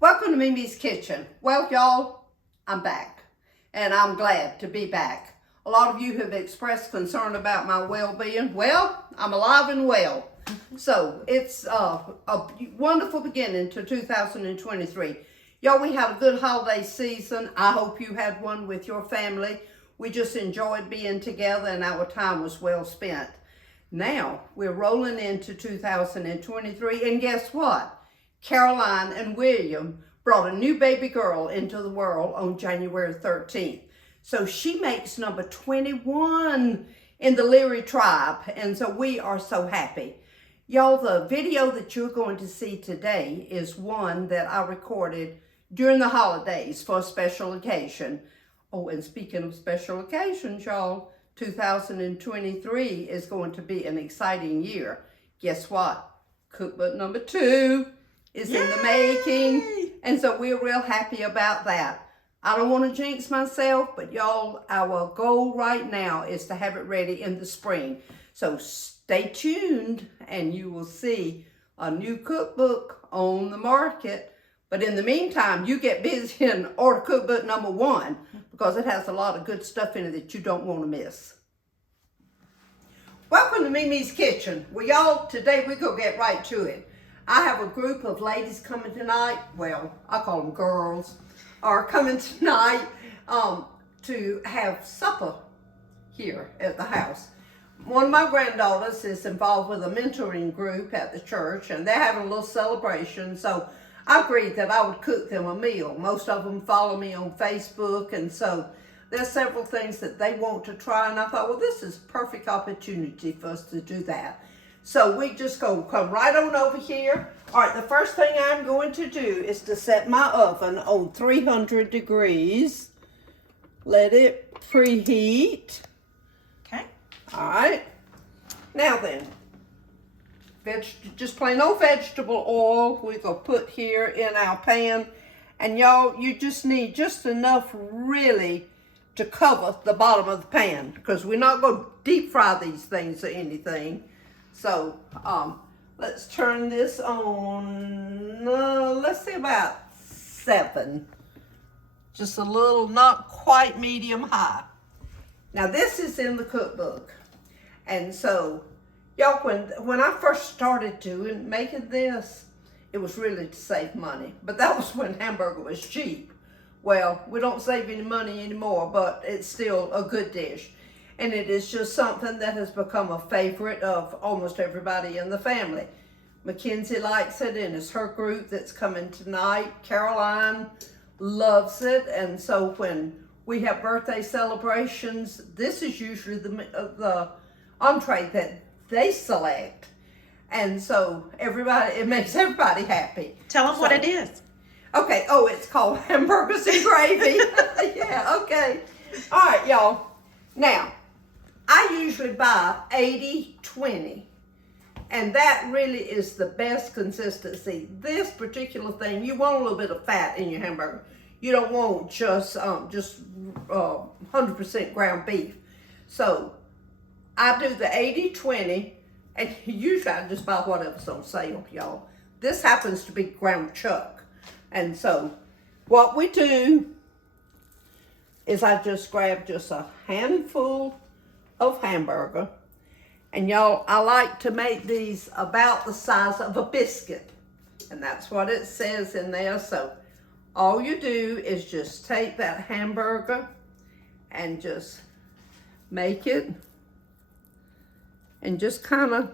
Welcome to MeMe's Kitchen. Well, y'all, I'm back, and I'm glad to be back. A lot of you have expressed concern about my well-being. Well, I'm alive and well. So it's a wonderful beginning to 2023. Y'all, we had a good holiday season. I hope you had one with your family. We just enjoyed being together, and our time was well spent. Now, we're rolling into 2023, and guess what? Caroline and William brought a new baby girl into the world on January 13th. So she makes number 21 in the Leary tribe, and so we are so happy. Y'all, the video that you're going to see today is one that I recorded during the holidays for a special occasion. Oh, and speaking of special occasions, y'all, 2023 is going to be an exciting year. Guess what? Cookbook number 2 is in the making, and so we're real happy about that. I don't want to jinx myself, but y'all, our goal right now is to have it ready in the spring. So stay tuned, and you will see a new cookbook on the market. But in the meantime, you get busy and order cookbook number 1 because it has a lot of good stuff in it that you don't want to miss. Welcome to MeMe's Kitchen. Well, y'all, today we're going to get right to it. I have a group of ladies coming tonight. Well, I call them girls. Are coming tonight to have supper here at the house. One of my granddaughters is involved with a mentoring group at the church, and they're having a little celebration. So I agreed that I would cook them a meal. Most of them follow me on Facebook, and so there's several things that they want to try, and I thought, well, this is a perfect opportunity for us to do that. So we just go come right on over here. All right, the first thing I'm going to do is to set my oven on 300 degrees. Let it preheat. Okay. All right. Now then, just plain old vegetable oil we're going to put here in our pan. And y'all, you just need just enough really to cover the bottom of the pan, because we're not going to deep fry these things or anything. So let's turn this on, let's say about 7. Just a little, not quite medium high. Now this is in the cookbook. And so, y'all, when I first started making this, it was really to save money. But that was when hamburger was cheap. Well, we don't save any money anymore, but it's still a good dish. And it is just something that has become a favorite of almost everybody in the family. Mackenzie likes it, and it's her group that's coming tonight. Caroline loves it, and so when we have birthday celebrations, this is usually the entree that they select. And so it makes everybody happy. Tell them what it is. Okay, oh, it's called Hamburgers and Gravy. Yeah, okay. All right, y'all. Now, I usually buy 80-20, and that really is the best consistency. This particular thing, you want a little bit of fat in your hamburger. You don't want just 100% ground beef. So I do the 80-20, and usually I just buy whatever's on sale, y'all. This happens to be ground chuck. And so what we do is I just grab just a handful of hamburger, and y'all, I like to make these about the size of a biscuit, and that's what it says in there. So all you do is just take that hamburger and just make it and just kind of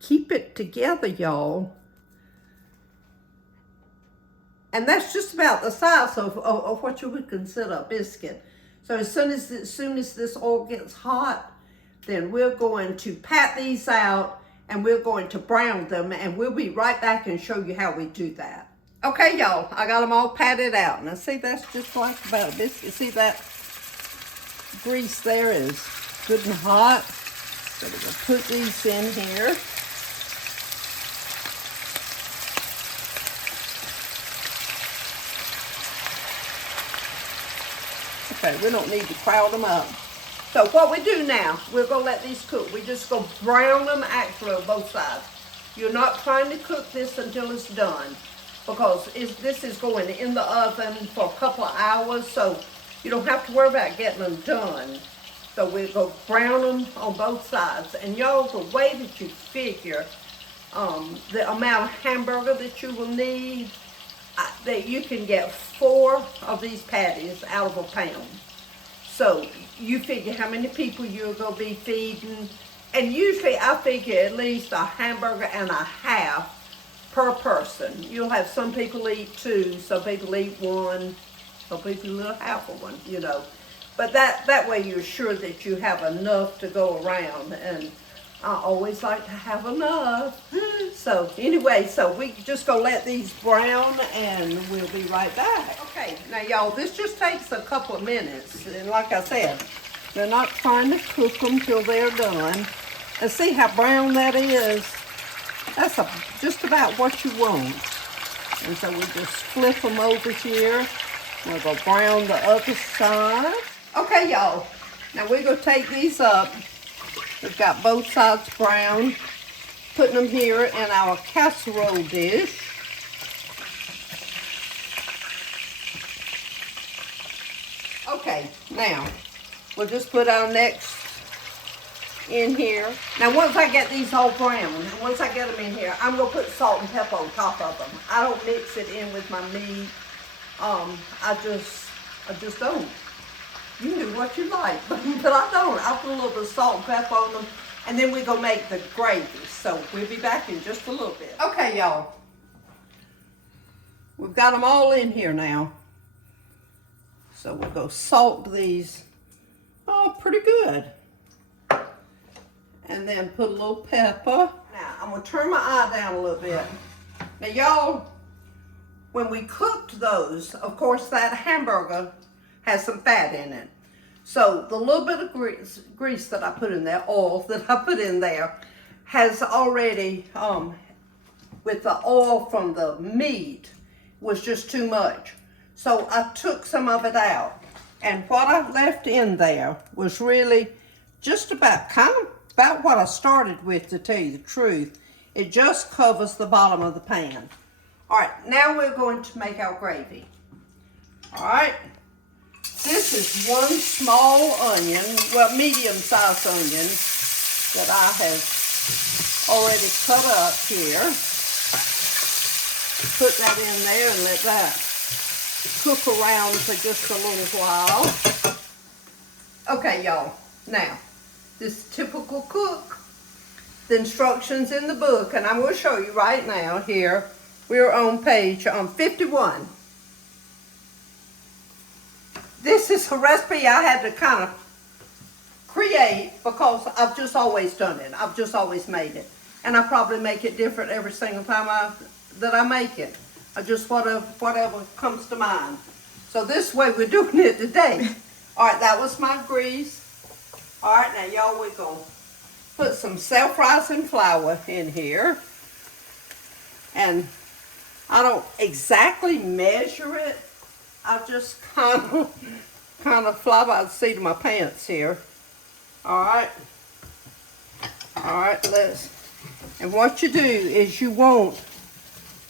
keep it together, y'all. And that's just about the size of what you would consider a biscuit. So as soon as this oil gets hot, then we're going to pat these out, and we're going to brown them, and we'll be right back and show you how we do that. Okay, y'all, I got them all patted out. Now see, that's just like about a biscuit. See that grease there is good and hot. So we're gonna put these in here. Okay, we don't need to crowd them up. So what we do now, we're going to let these cook. We're just going to brown them actually on both sides. You're not trying to cook this until it's done. because this is going in the oven for a couple of hours, so you don't have to worry about getting them done. So we'll go brown them on both sides. And y'all, the way that you figure the amount of hamburger that you will need, that you can get 4 of these patties out of a pound. So you figure how many people you're going to be feeding. And usually I figure at least a hamburger and a half per person. You'll have some people eat 2, some people eat 1, some people eat half of one, you know. But that way you're sure that you have enough to go around. And I always like to have enough. So anyway, so we just gonna let these brown and we'll be right back. Okay, now y'all, this just takes a couple of minutes. And like I said, they're not trying to cook them till they're done. And see how brown that is? That's just about what you want. And so we just flip them over here. We'll go brown the other side. Okay, y'all, now we're gonna take these up. We've got both sides brown, putting them here in our casserole dish. Okay, now we'll just put our next in here. Now once I get these all brown, once I get them in here, I'm gonna put salt and pepper on top of them. I don't mix it in with my meat. I just don't. You can do what you like, but I don't. I'll put a little bit of salt and pepper on them, and then we're going to make the gravy. So we'll be back in just a little bit. Okay, y'all. We've got them all in here now. So we'll go salt these. Oh, pretty good. And then put a little pepper. Now, I'm going to turn my eye down a little bit. Now, y'all, when we cooked those, of course, that hamburger has some fat in it. So the little bit of grease that I put in there, oil that I put in there, has already, with the oil from the meat, was just too much. So I took some of it out. And what I left in there was really just about, about what I started with, to tell you the truth. It just covers the bottom of the pan. All right, now we're going to make our gravy. All right. This is 1 small onion, well, medium-sized onion that I have already cut up here. Put that in there and let that cook around for just a little while. Okay, y'all. Now, this is typical cook. The instructions in the book, and I'm going to show you right now here. We're on page 51. This is a recipe I had to kind of create because I've just always done it. I've just always made it. And I probably make it different every single time that I make it. I just whatever comes to mind. So this way we're doing it today. All right, that was my grease. All right, now y'all, we're going to put some self-rising flour in here. And I don't exactly measure it. I just kind of fly by the seat of my pants here. All right. All right, and what you do is you want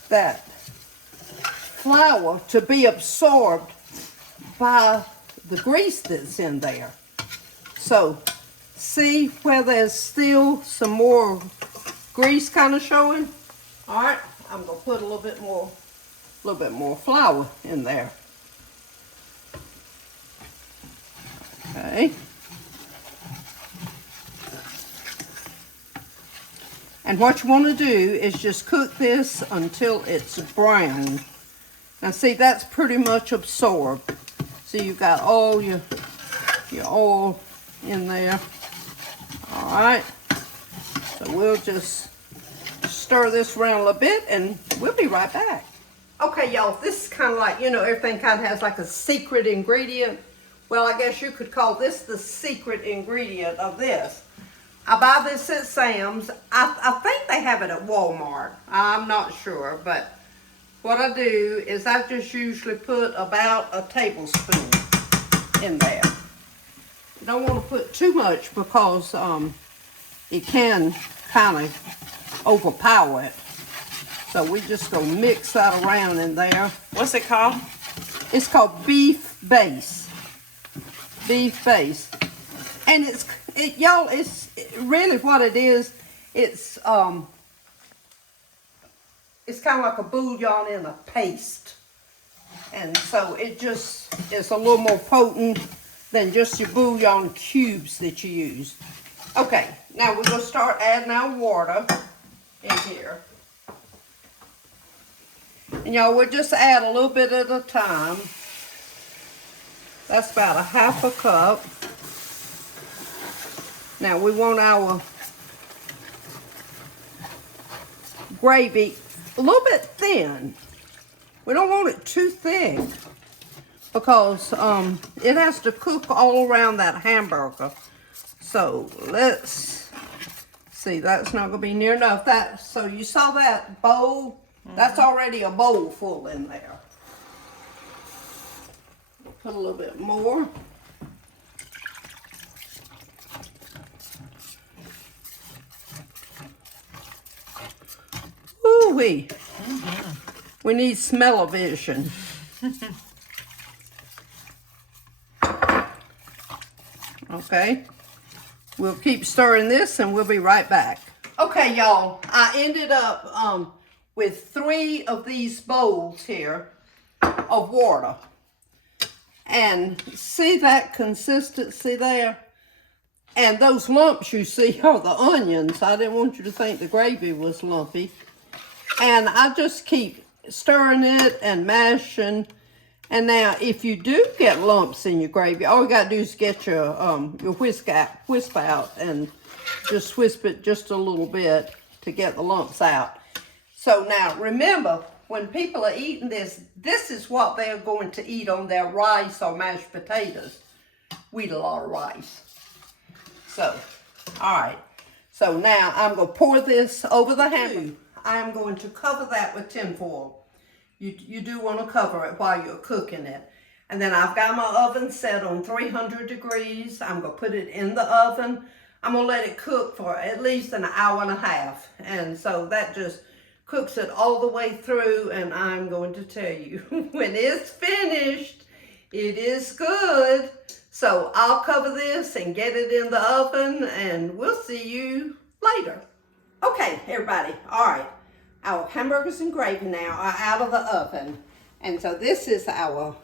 that flour to be absorbed by the grease that's in there. So, see where there's still some more grease kind of showing? All right, I'm gonna put a little bit more flour in there. Okay. And what you want to do is just cook this until it's brown. Now see, that's pretty much absorbed. So you've got all your oil in there. All right. So we'll just stir this around a little bit and we'll be right back. Okay, y'all, this is kind of like, you know, everything kind of has like a secret ingredient. Well, I guess you could call this the secret ingredient of this. I buy this at Sam's. I think they have it at Walmart. I'm not sure, but what I do is I just usually put about a tablespoon in there. You don't want to put too much because it can kind of overpower it. So we just gonna mix that around in there. What's it called? It's called beef base. Beef base. And y'all, it's really what it is. It's kind of like a bouillon in a paste. And so it just is a little more potent than just your bouillon cubes that you use. Okay, now we're gonna start adding our water in here. And y'all, we'll just add a little bit at a time. That's about a half a cup. Now we want our gravy a little bit thin. We don't want it too thick because it has to cook all around that hamburger. So let's see, that's not gonna be near enough. So you saw that bowl? That's already a bowl full in there. Put a little bit more. Ooh-wee. We need smell-o-vision. Okay. We'll keep stirring this and we'll be right back. Okay, y'all. I ended up with 3 of these bowls here of water. And see that consistency there? And those lumps you see are the onions. I didn't want you to think the gravy was lumpy. And I just keep stirring it and mashing. And now, if you do get lumps in your gravy, all you gotta do is get your whisk out and just wisp it just a little bit to get the lumps out. So now, remember, when people are eating this, this is what they're going to eat on their rice or mashed potatoes. We eat a lot of rice. So, all right. So now I'm going to pour this over the hamburger. I am going to cover that with tin foil. You do want to cover it while you're cooking it. And then I've got my oven set on 300 degrees. I'm going to put it in the oven. I'm going to let it cook for at least an hour and a half. And so that just cooks it all the way through. And I'm going to tell you, when it's finished, it is good. So I'll cover this and get it in the oven, and we'll see you later. Okay, everybody. All right. Our hamburgers and gravy now are out of the oven. And so this is our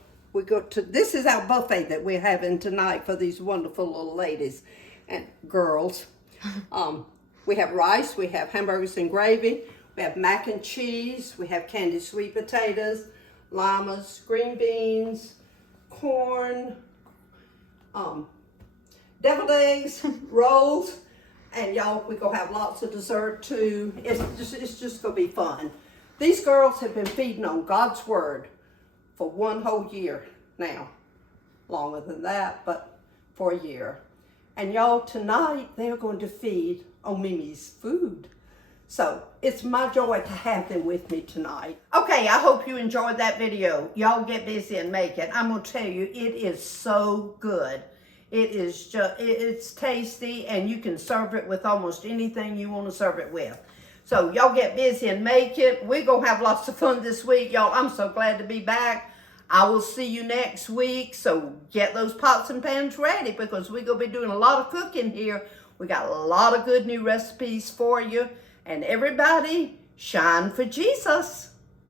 buffet that we're having tonight for these wonderful little ladies and girls. We have rice, we have hamburgers and gravy, we have mac and cheese, we have candied sweet potatoes, llamas, green beans, corn, deviled eggs, rolls, and y'all, we're gonna have lots of dessert too. It's just gonna be fun. These girls have been feeding on God's word for 1 whole year now. Longer than that, but for a year. And y'all, tonight they're going to feed on MeMe's food. So it's my joy to have them with me tonight. Okay, I hope you enjoyed that video. Y'all get busy and make it. I'm gonna tell you, it is so good. It's tasty, and you can serve it with almost anything you want to serve it with. So y'all get busy and make it. We're gonna have lots of fun this week, y'all. I'm so glad to be back. I will see you next week. So get those pots and pans ready, because we're gonna be doing a lot of cooking here. We got a lot of good new recipes for you. And everybody, shine for Jesus.